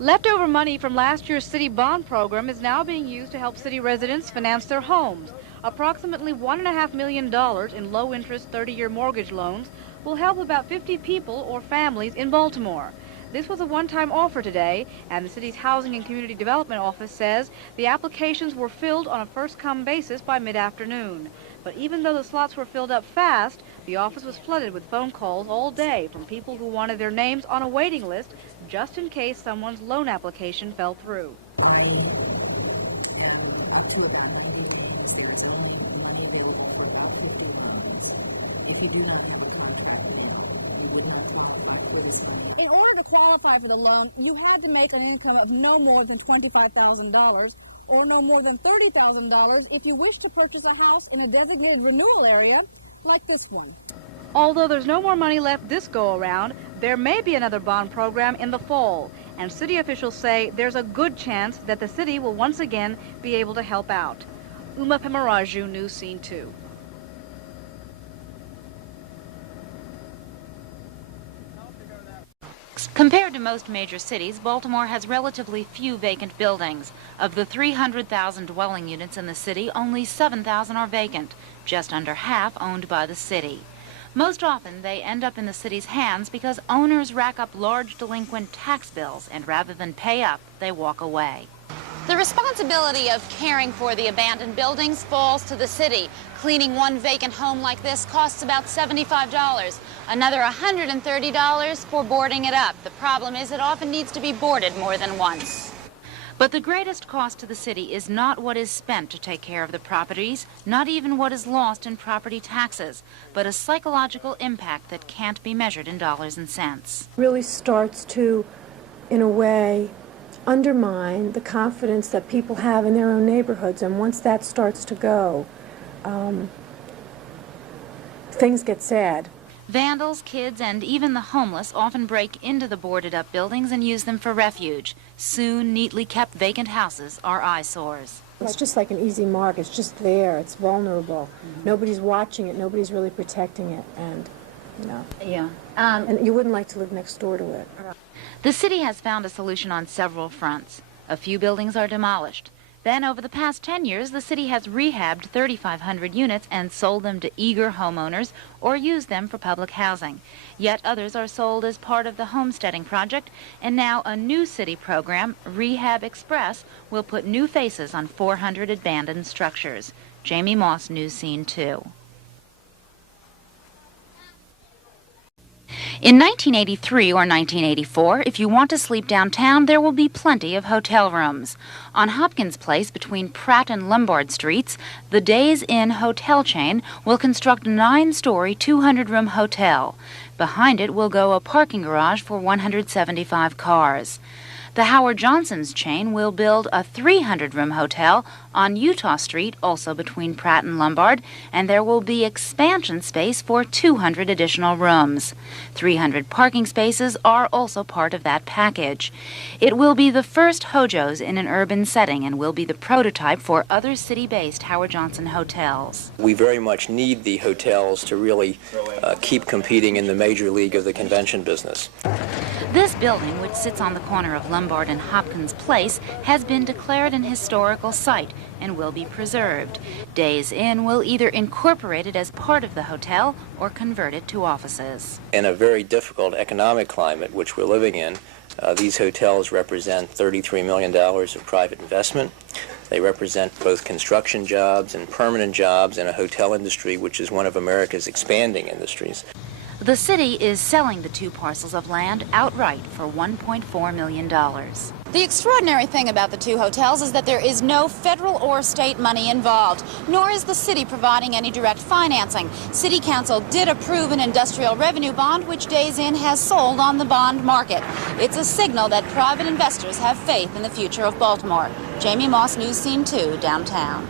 Leftover money from last year's city bond program is now being used to help city residents finance their homes. Approximately $1.5 million in low-interest 30-year mortgage loans will help about 50 people or families in Baltimore. This was a one-time offer today, and the city's Housing and Community Development Office says the applications were filled on a first-come basis by mid-afternoon. But even though the slots were filled up fast, the office was flooded with phone calls all day from people who wanted their names on a waiting list just in case someone's loan application fell through. In order to qualify for the loan, you had to make an income of no more than $25,000 or no more than $30,000 if you wish to purchase a house in a designated renewal area like this one. Although there's no more money left this go-around, there may be another bond program in the fall, and city officials say there's a good chance that the city will once again be able to help out. Uma Pemaraju, News Scene 2. Compared to most major cities, Baltimore has relatively few vacant buildings. Of the 300,000 dwelling units in the city, only 7,000 are vacant, just under half owned by the city. Most often, they end up in the city's hands because owners rack up large delinquent tax bills, and rather than pay up, they walk away. The responsibility of caring for the abandoned buildings falls to the city. Cleaning one vacant home like this costs about $75. Another $130 for boarding it up. The problem is it often needs to be boarded more than once. But the greatest cost to the city is not what is spent to take care of the properties, not even what is lost in property taxes, but a psychological impact that can't be measured in dollars and cents. Really starts to, in a way, undermine the confidence that people have in their own neighborhoods, and once that starts to go, things get sad. Vandals, kids, and even the homeless often break into the boarded-up buildings and use them for refuge. Soon, neatly kept vacant houses are eyesores. It's just like an easy mark. It's just there. It's vulnerable. Nobody's watching it. Nobody's really protecting it, and, you know. Yeah. And you wouldn't like to live next door to it. The city has found a solution on several fronts. A few buildings are demolished. Then, over the past 10 years, the city has rehabbed 3,500 units and sold them to eager homeowners or used them for public housing. Yet others are sold as part of the homesteading project, and now a new city program, Rehab Express, will put new faces on 400 abandoned structures. Jamie Moss, News Scene 2. In 1983 or 1984, if you want to sleep downtown, there will be plenty of hotel rooms. On Hopkins Place, between Pratt and Lombard Streets, the Days Inn hotel chain will construct a 9-story, 200-room hotel. Behind it will go a parking garage for 175 cars. The Howard Johnson's chain will build a 300-room hotel on Utah Street, also between Pratt and Lombard, and there will be expansion space for 200 additional rooms. 300 parking spaces are also part of that package. It will be the first Hojo's in an urban setting and will be the prototype for other city-based Howard Johnson hotels. We very much need the hotels to really keep competing in the major league of the convention business. This building, which sits on the corner of Lombard and Hopkins Place, has been declared an historical site and will be preserved. Days Inn will either incorporate it as part of the hotel or convert it to offices. In a very difficult economic climate which we're living in, these hotels represent $33 million of private investment. They represent both construction jobs and permanent jobs in a hotel industry which is one of America's expanding industries. The city is selling the 2 parcels of land outright for $1.4 million. The extraordinary thing about the 2 hotels is that there is no federal or state money involved, nor is the city providing any direct financing. City Council did approve an industrial revenue bond, which Days Inn has sold on the bond market. It's a signal that private investors have faith in the future of Baltimore. Jamie Moss, News Scene 2, downtown.